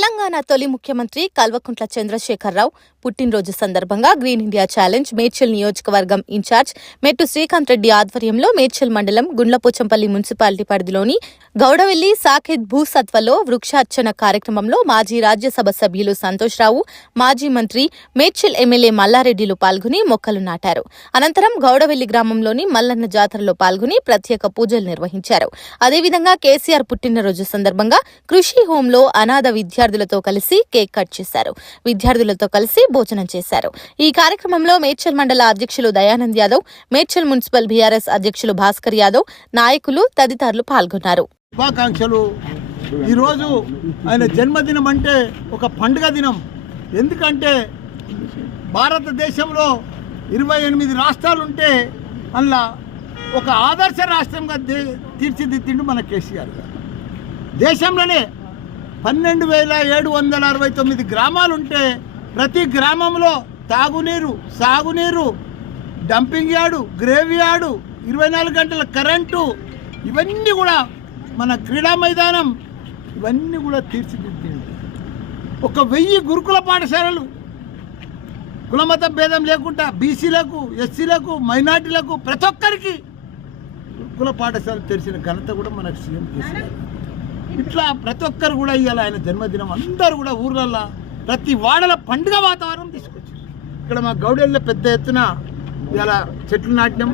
తెలంగాణ తొలి ముఖ్యమంత్రి కల్వకుంట్ల చంద్రశేఖరరావు పుట్టినరోజు సందర్భంగా గ్రీన్ ఇండియా ఛాలెంజ్ మేడ్చల్ నియోజకవర్గం ఇన్ఛార్జ్ మెట్టు శ్రీకాంత్ రెడ్డి ఆధ్వర్యంలో మేడ్చల్ మండలం గుండ్లపోచంపల్లి మున్సిపాలిటీ పరిధిలోని గౌడవెల్లి సాకేత్ భూసత్వలో వృక్షార్చన కార్యక్రమంలో మాజీ రాజ్యసభ సభ్యులు సంతోష్ రావు, మాజీ మంత్రి మేడ్చల్ ఎమ్మెల్యే మల్లారెడ్డిలు పాల్గొని మొక్కలు నాటారు. అనంతరం గౌడవెల్లి గ్రామంలోని మల్లన్న జాతరలో పాల్గొని ప్రత్యేక పూజలు నిర్వహించారు. అదేవిధంగా కేసీఆర్ పుట్టినరోజు సందర్భంగా కృషి హోంలో అనాథ విద్యార్థులతో కలిసి కేక్ కట్ చేశారు. విద్యార్థులతో కలిసి భోజనం చేశారు. ఈ కార్యక్రమంలో మేడ్చల్ మండల అధ్యక్షులు దయానంద్ యాదవ్, మేడ్చల్ మున్సిపల్ బీఆర్ఎస్ అధ్యక్షులు భాస్కర్ యాదవ్, నాయకులు తదితరులు పాల్గొన్నారు. శుభాకాంక్షలు. ఈరోజు ఆయన జన్మదినం అంటే ఒక పండుగ దినం. ఎందుకంటే భారతదేశంలో 28 రాష్ట్రాలుంటే అందులో ఒక ఆదర్శ రాష్ట్రంగా తీర్చిదిద్దిండు మన కేసీఆర్ గారు. దేశంలోనే 12,769 గ్రామాలుంటే ప్రతి గ్రామంలో తాగునీరు, సాగునీరు, డంపింగ్ యార్డు, గ్రేవ్ యార్డు, 24 గంటల కరెంటు, ఇవన్నీ కూడా మన క్రీడా మైదానం, ఇవన్నీ కూడా తీర్చిదిద్దింది. 1000 గురుకుల పాఠశాలలు కులమత భేదం లేకుండా బీసీలకు, ఎస్సీలకు, మైనార్టీలకు ప్రతి ఒక్కరికి గురుకుల పాఠశాలలు తెరిచిన ఘనత కూడా మనకు సీఎం కేసీఆర్. ఇట్లా ప్రతి ఒక్కరు కూడా ఇవాళ ఆయన జన్మదినం అందరూ కూడా ఊర్లల్లో ప్రతి వాడల పండుగ వాతావరణం తీసుకొచ్చారు. ఇక్కడ మా గౌడెల్లో పెద్ద ఎత్తున ఇవాళ చెట్లు నాటినాం.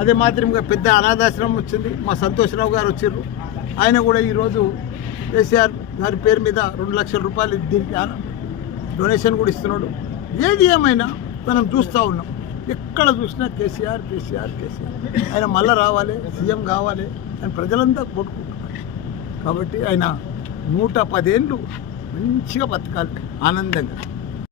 అదే మాత్రంగా పెద్ద అనాథాశ్రమం వచ్చింది. మా సంతోషరావు గారు వచ్చారు. ఆయన కూడా ఈరోజు కేసీఆర్ గారి పేరు మీద 2 లక్షల రూపాయలు దీనికి డొనేషన్ కూడా ఇస్తున్నాడు. ఏది ఏమైనా మనం చూస్తూ ఉన్నాం. ఎక్కడ చూసినా కేసీఆర్ కేసీఆర్ కేసీఆర్. ఆయన మళ్ళీ రావాలి, సీఎం కావాలి అని ప్రజలంతా కొట్టుకుంటున్నారు. కాబట్టి ఆయన 110 ఏళ్ళు మంచిగా బతకాలి ఆనందంగా.